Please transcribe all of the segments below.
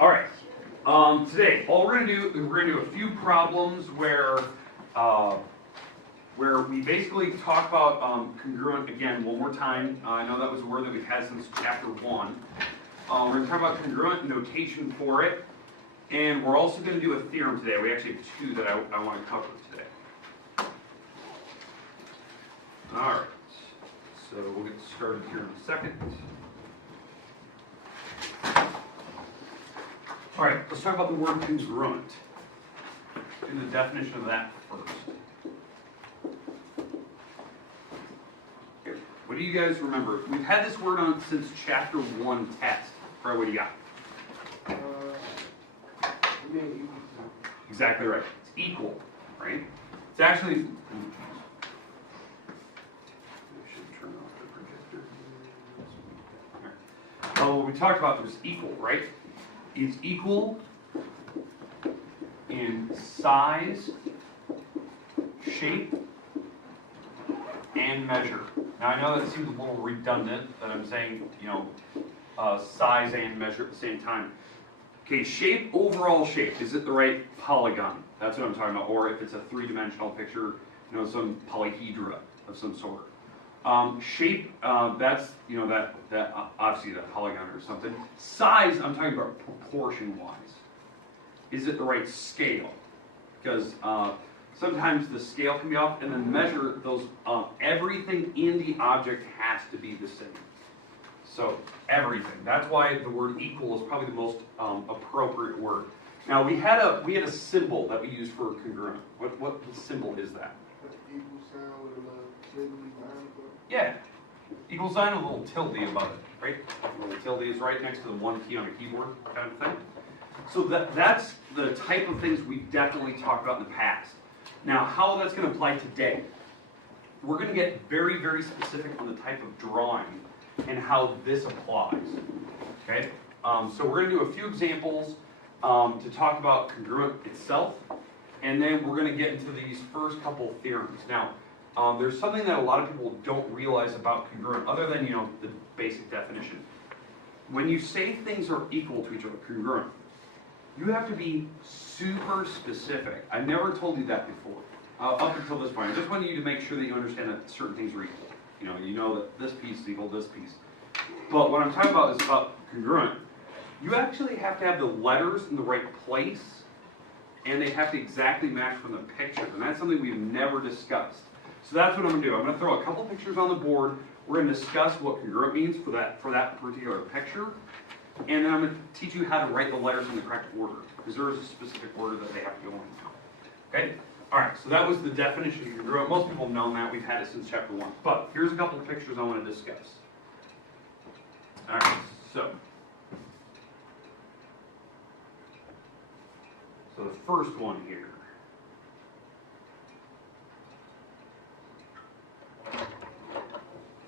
All right. Today, all we're going to do a few problems where we basically talk about congruent again one more time. I know that was a word that we've had since chapter 1. We're going to talk about congruent notation for it, and we're also going to do a theorem today. We actually have two that I want to cover today. All right. So we'll get started here in a second. All right, let's talk about the word congruent. Do the definition of that first. Okay, what do you guys remember? We've had this word on since chapter 1 test. Right, what do you got? Exactly right. It's equal, right? It's actually. What we talked about was equal, right? It's equal in size, shape, and measure. Now I know that seems a little redundant that I'm saying, size and measure at the same time. Okay, shape, overall shape. Is it the right polygon? That's what I'm talking about. Or if it's a three-dimensional picture, some polyhedra of some sort. Shape, that's, that obviously that polygon or something. Size, I'm talking about proportion-wise. Is it the right scale? Because sometimes the scale can be off, and then measure those, everything in the object has to be the same. So, everything. That's why the word equal is probably the most appropriate word. Now, we had a symbol that we used for congruent. What symbol is that? Equal sign with a little Yeah, equal sign with a little tilde above it, right? A little tilde is right next to the one key on a keyboard kind of thing. So that's the type of things we've definitely talked about in the past. Now, how that's going to apply today, we're going to get very, very specific on the type of drawing and how this applies, okay? So we're going to do a few examples to talk about congruent itself, and then we're going to get into these first couple theorems. Now, there's something that a lot of people don't realize about congruent, other than the basic definition. When you say things are equal to each other, congruent, you have to be super specific. I never told you that before, up until this point. I just wanted you to make sure that you understand that certain things are equal. You know that this piece is equal to this piece. But what I'm talking about is about congruent. You actually have to have the letters in the right place, and they have to exactly match from the picture. And that's something we've never discussed. So that's what I'm going to do. I'm going to throw a couple pictures on the board. We're going to discuss what congruent means for that particular picture. And then I'm going to teach you how to write the letters in the correct order, because there is a specific order that they have to go in. Okay? All right, so that was the definition of congruent. Most people have known that. We've had it since chapter 1. But here's a couple of pictures I want to discuss. All right, so the first one here.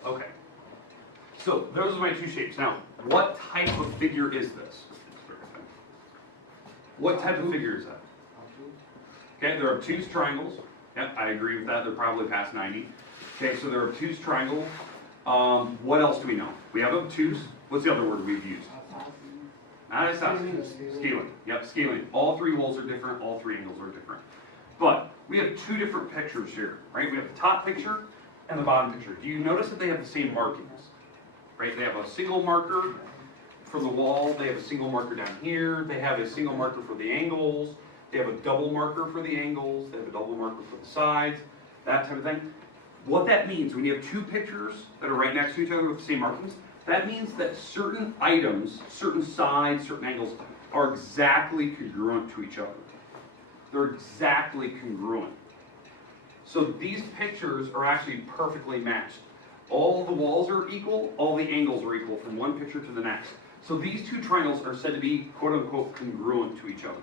Okay, so those are my two shapes. Now, what type of figure is this? What type of figure is that? Okay, they're obtuse triangles. Yep, I agree with that. They're probably past 90. Okay, so they're obtuse triangles. What else do we know? We have obtuse. What's the other word we've used? Not isosceles. Scaling. Yep, scaling. All three walls are different. All three angles are different. But we have two different pictures here, right? We have the top picture and the bottom picture. Do you notice that they have the same markings? Right? They have a single marker for the wall. They have a single marker down here. They have a single marker for the angles. They have a double marker for the angles. They have a double marker for the sides. That type of thing. What that means, when you have two pictures that are right next to each other with the same markings, that means that certain items, certain sides, certain angles are exactly congruent to each other. They're exactly congruent. So these pictures are actually perfectly matched. All the walls are equal, all the angles are equal from one picture to the next. So these two triangles are said to be quote-unquote congruent to each other.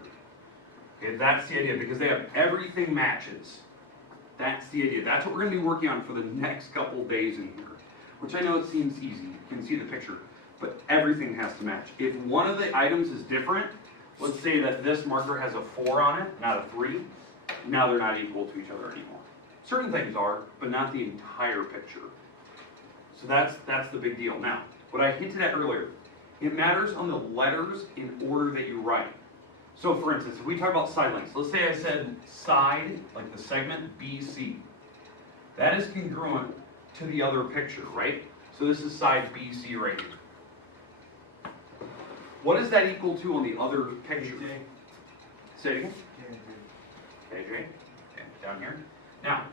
Okay, that's the idea, because they have everything matches. That's the idea. That's what we're going to be working on for the next couple days in here, which I know it seems easy. You can see the picture, but everything has to match. If one of the items is different, let's say that this marker has a 4 on it, not a 3, now they're not equal to each other anymore. Certain things are, but not the entire picture. So that's the big deal. Now, What I hinted at earlier, it matters on the letters in order that you write. So for instance, if we talk about side lengths, let's say I said side, like the segment BC. That is congruent to the other picture, right? So this is side BC right here. What is that equal to on the other picture? Say it again. KJ. Okay, down here. Now,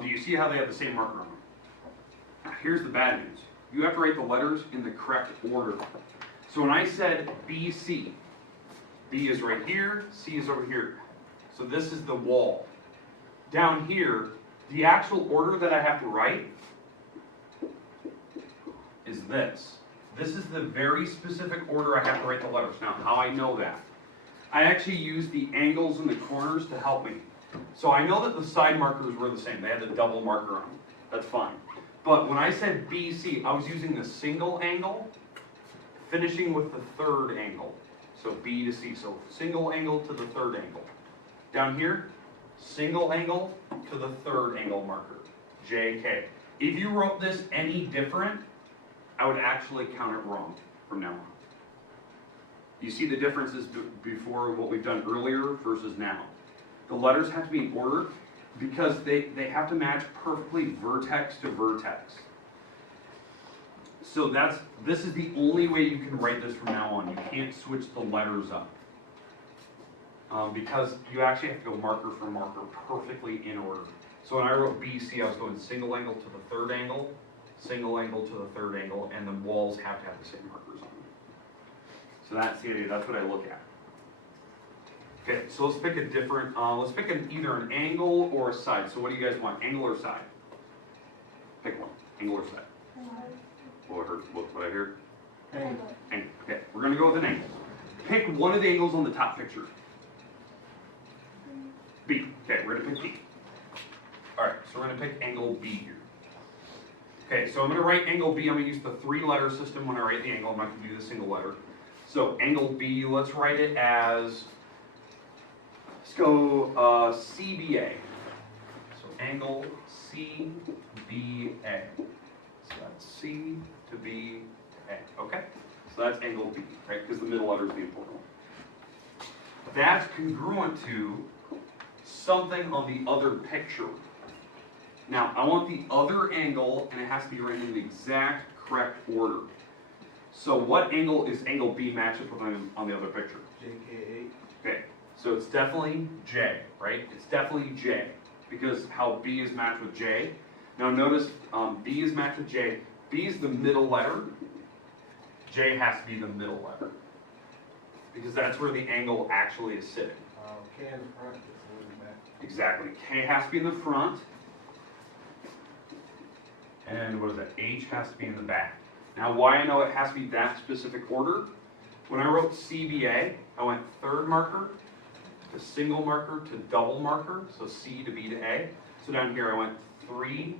do you see how they have the same marker on them? Now, here's the bad news. You have to write the letters in the correct order. So when I said BC, B is right here, C is over here. So this is the wall. Down here, the actual order that I have to write is this. This is the very specific order I have to write the letters. Now, how I know that? I actually use the angles in the corners to help me. So I know that the side markers were the same. They had the double marker on them. That's fine. But when I said BC, I was using the single angle, finishing with the third angle. So B to C. So single angle to the third angle. Down here, single angle to the third angle marker. JK. If you wrote this any different, I would actually count it wrong from now on. You see the differences before what we've done earlier versus now. The letters have to be in order because they have to match perfectly vertex to vertex. So this is the only way you can write this from now on. You can't switch the letters up. Because you actually have to go marker for marker perfectly in order. So when I wrote BC, I was going single angle to the third angle, single angle to the third angle, and the walls have to have the same markers on them. So that's the idea, that's what I look at. Okay, so let's pick a different, let's pick either an angle or a side. So what do you guys want, angle or side? Pick one, angle or side. What I hear? Angle. Angle, okay, we're gonna go with an angle. Pick one of the angles on the top picture. B, okay, we're gonna pick B. Alright, so we're gonna pick angle B here. Okay, so I'm gonna write angle B, I'm gonna use the 3-letter system when I write the angle, I'm not gonna do the single letter. So angle B, let's write it as, let's go CBA. So angle CBA. So that's C to B to A, okay? So that's angle B, right? Because the middle letter is the important one. That's congruent to something on the other picture. Now, I want the other angle, and it has to be written in the exact correct order. So what angle is angle B matched up with on the other picture? JK8. Okay, so it's definitely J, right? It's definitely J, because how B is matched with J. Now notice, B is matched with J. B is the middle letter. J has to be the middle letter, because that's where the angle actually is sitting. K in the front, it's in the back. Exactly. K has to be in the front. And what is that? H has to be in the back. Now, why I know it has to be that specific order, when I wrote CBA, I went third marker to single marker to double marker, so C to B to A. So down here I went 3,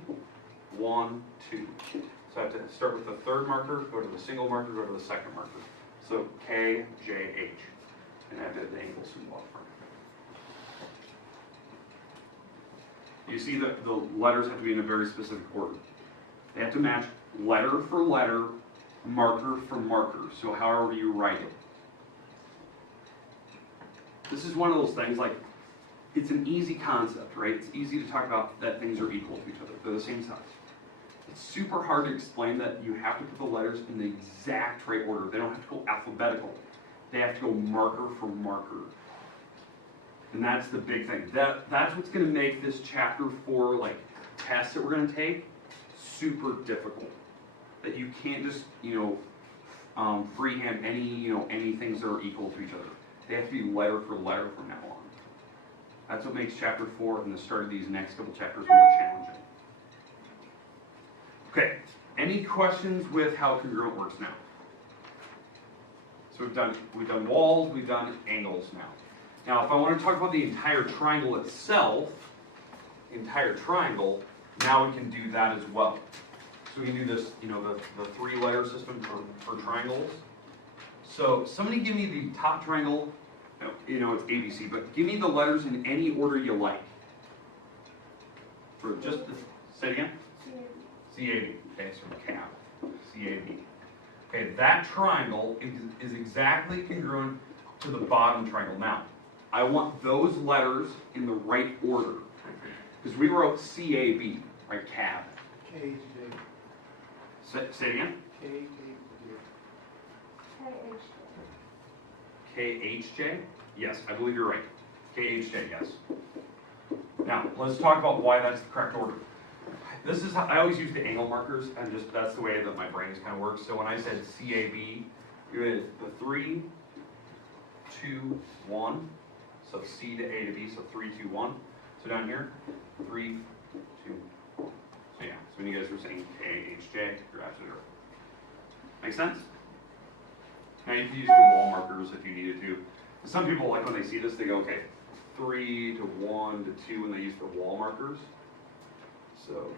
1, 2. So I have to start with the third marker, go to the single marker, go to the second marker. So K, J, H. And I did the angle symbol up front. You see that the letters have to be in a very specific order. They have to match letter for letter, marker for marker, so however you write it. This is one of those things, like, it's an easy concept, right? It's easy to talk about that things are equal to each other. They're the same size. It's super hard to explain that you have to put the letters in the exact right order. They don't have to go alphabetical. They have to go marker for marker. And that's the big thing. That's what's going to make this chapter 4, like, tests that we're going to take super difficult. That you can't just, freehand any things that are equal to each other. They have to be letter for letter from now on. That's what makes chapter 4 and the start of these next couple chapters more challenging. Okay, any questions with how congruent works now? So we've done walls, we've done angles now. Now, if I want to talk about the entire triangle itself, now we can do that as well. So we can do this, the 3-letter system for triangles. So somebody give me the top triangle, it's ABC, but give me the letters in any order you like. For just say it again? C-A-B. Okay, so cap. CAB. Okay, that triangle is exactly congruent to the bottom triangle. Now, I want those letters in the right order. Because we wrote CAB, right, cab. KHJ. Say it again? KHJ. KHJ? Yes, I believe you're right. KHJ, yes. Now, let's talk about why that's the correct order. This is how I always use the angle markers, and just that's the way that my brain kind of works. So when I said CAB, you had the 3, 2, 1. So C to A to B, so 3, 2, 1. So down here, 3, 2. So yeah, so when you guys were saying KHJ, you're absolutely right. Make sense? Now you can use the wall markers if you needed to. Some people, like when they see this, they go, okay, 3 to 1 to 2, and they use the wall markers. So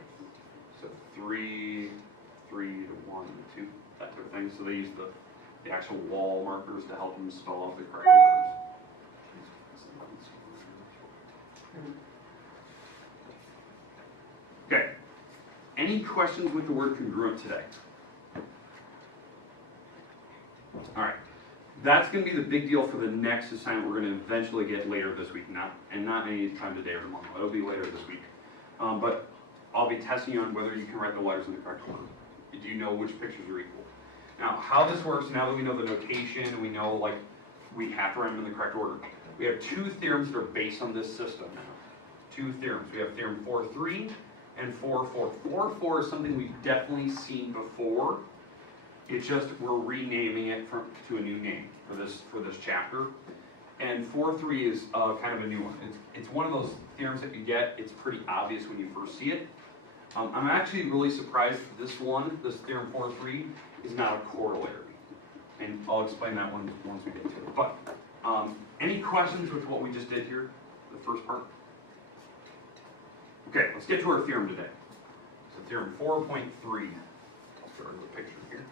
3, 3 to 1 to 2, that sort of thing. So they use the actual wall markers to help them spell out the correct letters. Okay. Any questions with the word congruent today? All right. That's going to be the big deal for the next assignment we're going to eventually get later this week. Not any time today or tomorrow. It'll be later this week. But I'll be testing you on whether you can write the letters in the correct order. Do you know which pictures are equal? Now, how this works, now that we know the notation, and we know, like, we have to write them in the correct order. We have 2 theorems that are based on this system now. 2 theorems. We have theorem 4.3 and 4.4. 4.4 is something we've definitely seen before. It's just we're renaming it to a new name for this chapter. And 4.3 is kind of a new one. It's one of those theorems that you get. It's pretty obvious when you first see it. I'm actually really surprised this theorem 4.3, is not a corollary. And I'll explain that one once we get to it. But any questions with what we just did here, the first part? Okay, let's get to our theorem today. So theorem 4.3. I'll start with a picture here.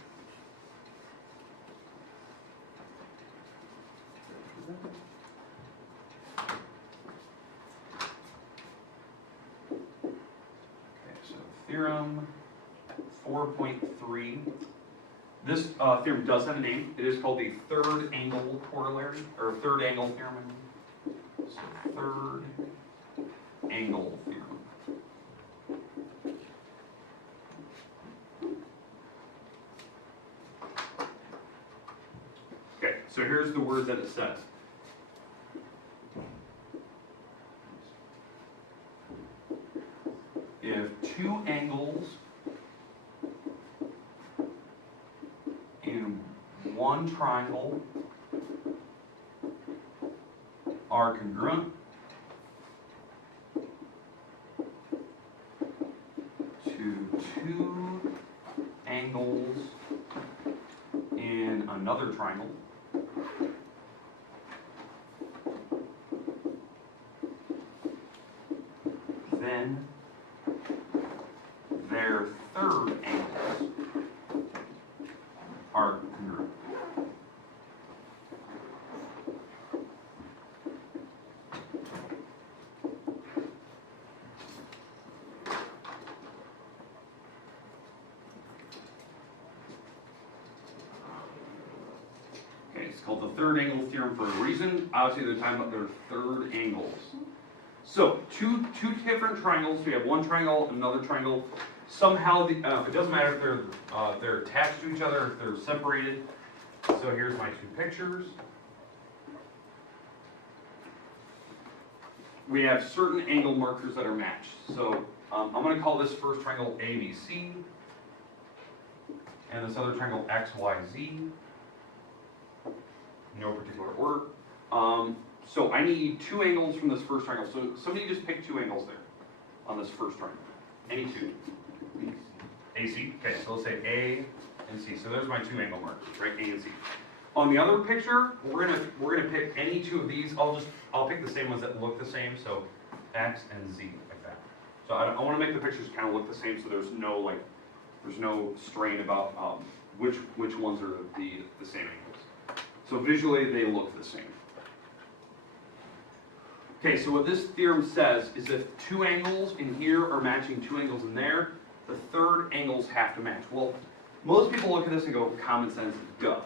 Okay, so theorem 4.3. This theorem does have a name. It is called the third angle corollary, or third angle theorem. So third angle theorem. Okay, so here's the word that it says. If 2 angles in one triangle are congruent to 2 angles in another triangle, then their third angles are congruent. Okay, it's called the third angle theorem for a reason. Obviously, they're talking about their third angles. So, two different triangles. We have one triangle, another triangle. Somehow, it doesn't matter if they're attached to each other, if they're separated. So here's my 2 pictures. We have certain angle markers that are matched. So I'm going to call this first triangle ABC, and this other triangle XYZ. No particular order. So I need 2 angles from this first triangle. So somebody just pick 2 angles there on this first triangle. Any 2. AC. Okay, so let's say A and C. So there's my 2 angle markers, right? A and C. On the other picture, we're gonna pick any 2 of these. I'll pick the same ones that look the same. So X and Z, like that. So I want to make the pictures kind of look the same, so there's no strain about which ones are the same angles. So visually, they look the same. Okay, so what this theorem says is if 2 angles in here are matching 2 angles in there, the third angles have to match. Well, Most people look at this and go, common sense, duh.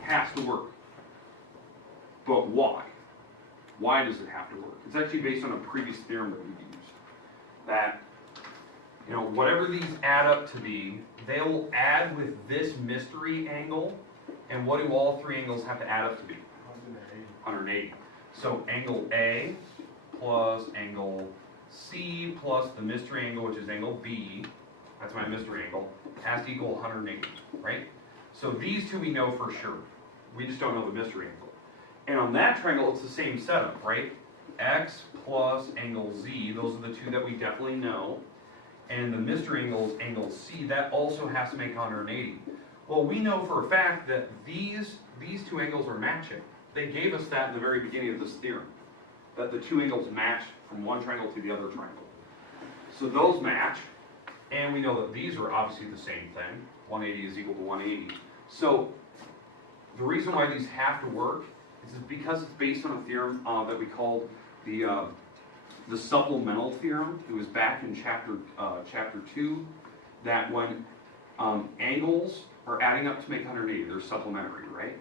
Has to work. But why? Why does it have to work? It's actually based on a previous theorem that we've used. That, you know, whatever these add up to be, they'll add with this mystery angle, and what do all three angles have to add up to be? 180. So angle A plus angle C plus the mystery angle, which is angle B, that's my mystery angle, has to equal 180, right? So these two we know for sure. We just don't know the mystery angle. And on that triangle, it's the same setup, right? X plus angle Z, those are the two that we definitely know. And the mystery angle is angle C, that also has to make 180. Well, we know for a fact that these two angles are matching. They gave us that in the very beginning of this theorem, that the two angles match from one triangle to the other triangle. So those match, and we know that these are obviously the same thing. 180 is equal to 180. So the reason why these have to work is because it's based on a theorem that we called the supplemental theorem. It was back in chapter 2, that when angles are adding up to make 180, they're supplementary, right?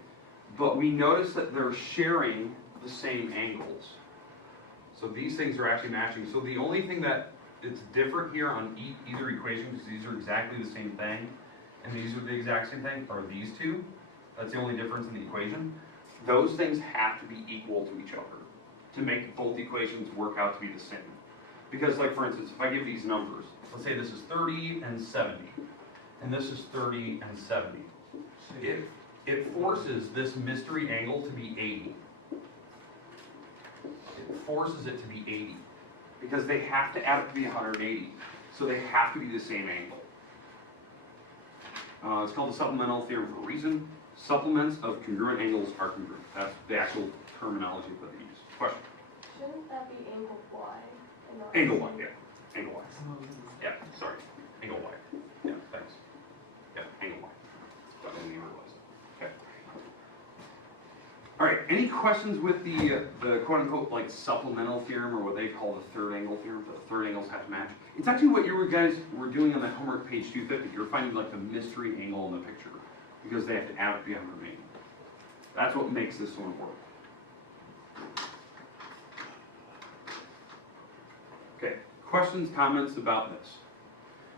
But we notice that they're sharing the same angles. So these things are actually matching. So the only thing that it's different here on either equation, because these are exactly the same thing, and these are the exact same thing, are these two. That's the only difference in the equation. Those things have to be equal to each other to make both equations work out to be the same. Because, like, for instance, if I give these numbers, let's say this is 30 and 70, and this is 30 and 70. It forces this mystery angle to be 80. It forces it to be 80. Because they have to add up to be 180. So they have to be the same angle. It's called the supplemental theorem for a reason. Supplements of congruent angles are congruent. That's the actual terminology that they use. Question? Shouldn't that be angle Y? And not Angle Z? Y, yeah. Angle Y. Yeah, sorry. Angle Y. Yeah, thanks. Yeah, angle Y. I didn't even realize that. Okay. All right, any questions with the quote-unquote like supplemental theorem, or what they call the third angle theorem? The third angles have to match. It's actually what you guys were doing on the homework page 250. You're finding like the mystery angle in the picture, because they have to add up to 180. That's what makes this one work. Okay, questions, comments about this?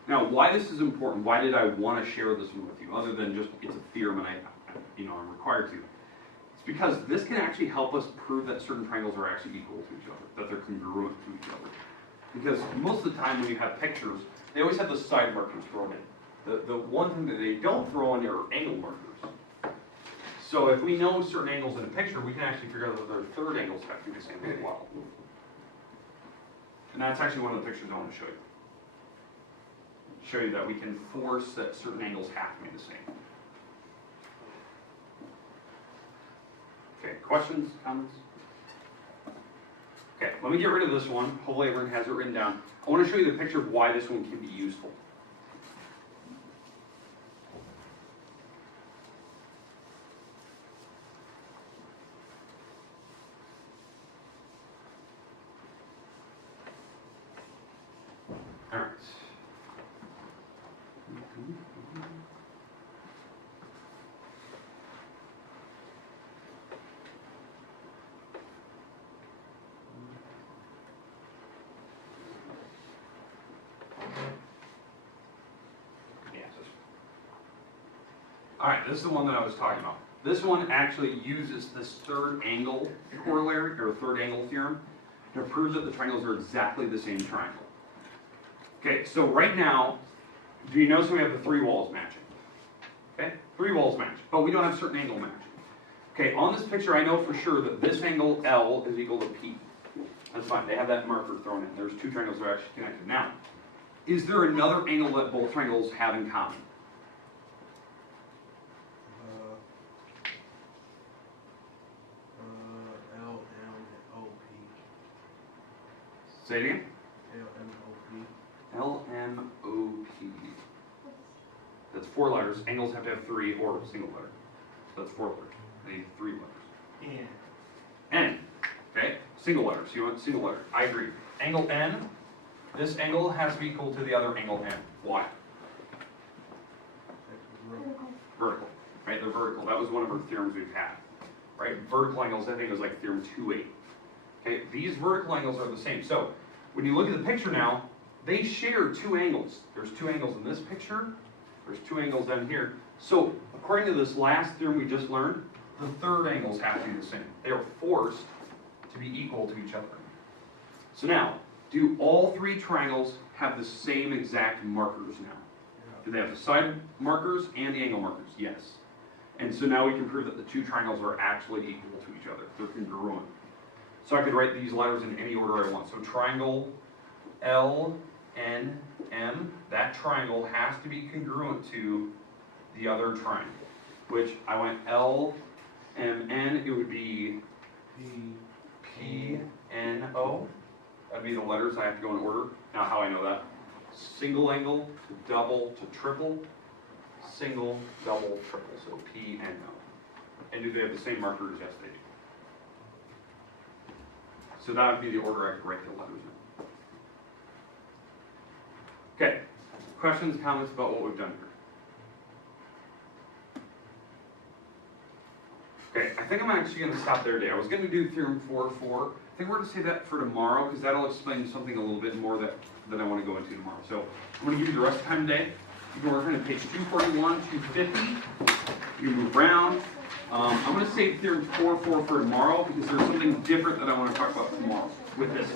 Now, why this is important, why did I want to share this one with you, other than just it's a theorem and I'm required to? It's because this can actually help us prove that certain triangles are actually equal to each other, that they're congruent to each other. Because most of the time when you have pictures, they always have the side markers thrown in. The one thing that they don't throw in are angle markers. So if we know certain angles in a picture, we can actually figure out that their third angles have to be the same as well. And that's actually one of the pictures I want to show you. Show you that we can force that certain angles have to be the same. Okay, questions, comments? Okay, let me get rid of this one. Hopefully everyone has it written down. I want to show you the picture of why this one can be useful. All right. All right, this is the one that I was talking about. This one actually uses this third angle corollary, or third angle theorem, to prove that the triangles are exactly the same triangle. Okay, so right now, do you notice we have the three walls matching? Okay, three walls match, but we don't have certain angle matching. Okay, on this picture, I know for sure that this angle L is equal to P. That's fine, they have that marker thrown in. There's two triangles that are actually connected. Now, is there another angle that both triangles have in common? Say it again. LMOP. That's four letters. Angles have to have three or a single letter. So that's four letters. They need three letters. N. Okay? Single letters. You want single letter. I agree. Angle N. This angle has to be equal to the other angle N. Why? Vertical, right? They're vertical. That was one of our theorems we've had, right? Vertical angles, I think it was like theorem 2.8. Okay, these vertical angles are the same. So when you look at the picture now, they share two angles. There's two angles in this picture. There's two angles down here. So according to this last theorem we just learned, the third angles have to be the same. They are forced to be equal to each other. So now, do all three triangles have the same exact markers now? Do they have the side markers and the angle markers? Yes. And so now we can prove that the two triangles are actually equal to each other. They're congruent. So I could write these letters in any order I want. So triangle LNM, that triangle has to be congruent to the other triangle, which I went LMN, it would be PNO. That'd be the letters, I have to go in order. Now how I know that? Single angle to double to triple, single, double, triple, so PNO. And do they have the same markers? Yes, they do. So that would be the order I could write the letters in. Okay, questions, comments about what we've done here? Okay, I think I'm actually going to stop there today. I was going to do theorem 4.4. I think we're going to save that for tomorrow because that'll explain something a little bit more that I want to go into tomorrow. So I'm going to give you the rest of the time today. You can work on page 241, 250. You can move around. I'm going to save theorem 4.4 for tomorrow because there's something different that I want to talk about tomorrow with this.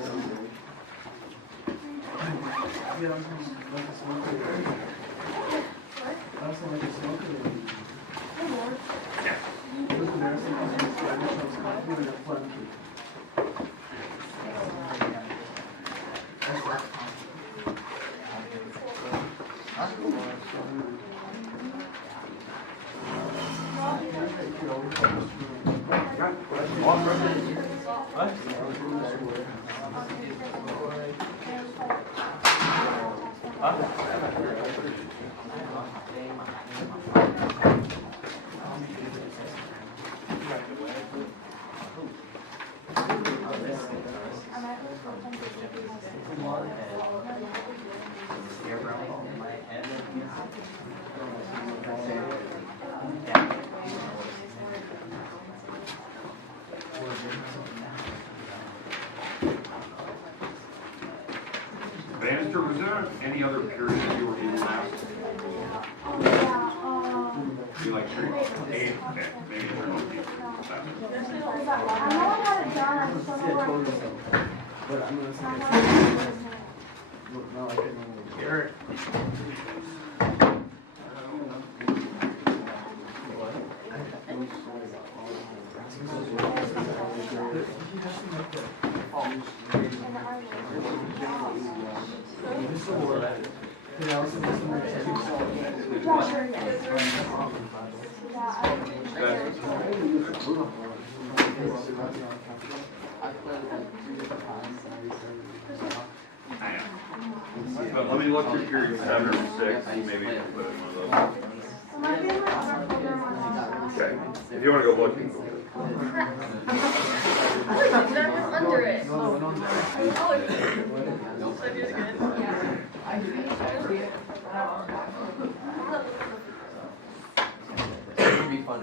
Bannister, was there any other period that you were in last? You like period 8? Okay, maybe you're not in. I know I had it done, I just don't know where. But I'm gonna say no, I couldn't. Garrett. But let me look through period 7 or 6, and maybe you can put in one of those. Okay, if you want to go look, you can go look. That was under it. It would be fun.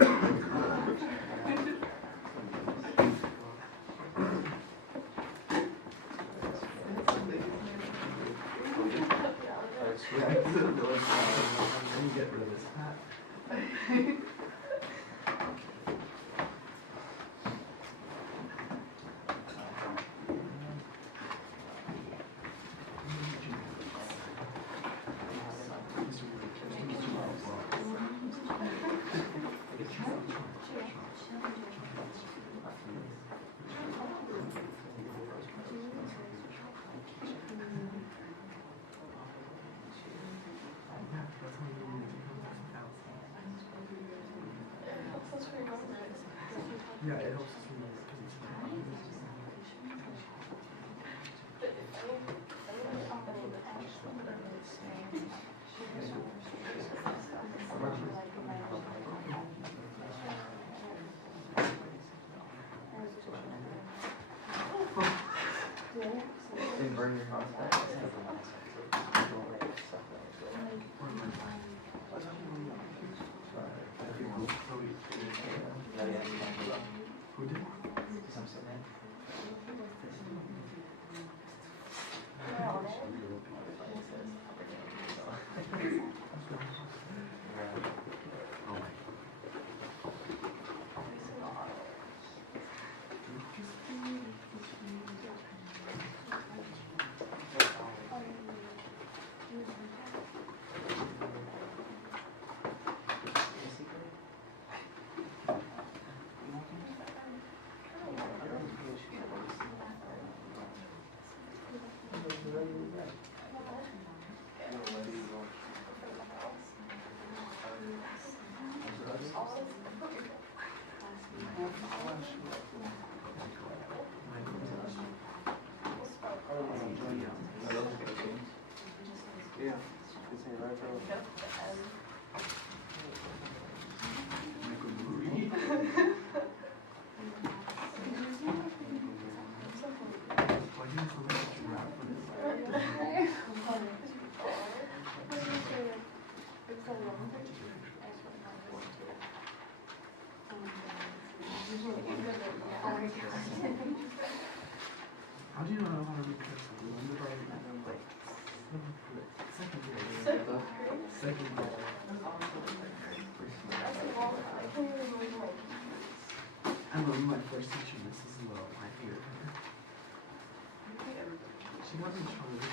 Yeah, it helps. Didn't burn your house down. Yeah. It's a right row. How do you know how to read cursive? When did I like second grade? Second grade. I remember my first teacher, Mrs. Lowe, my favorite. She wasn't trying to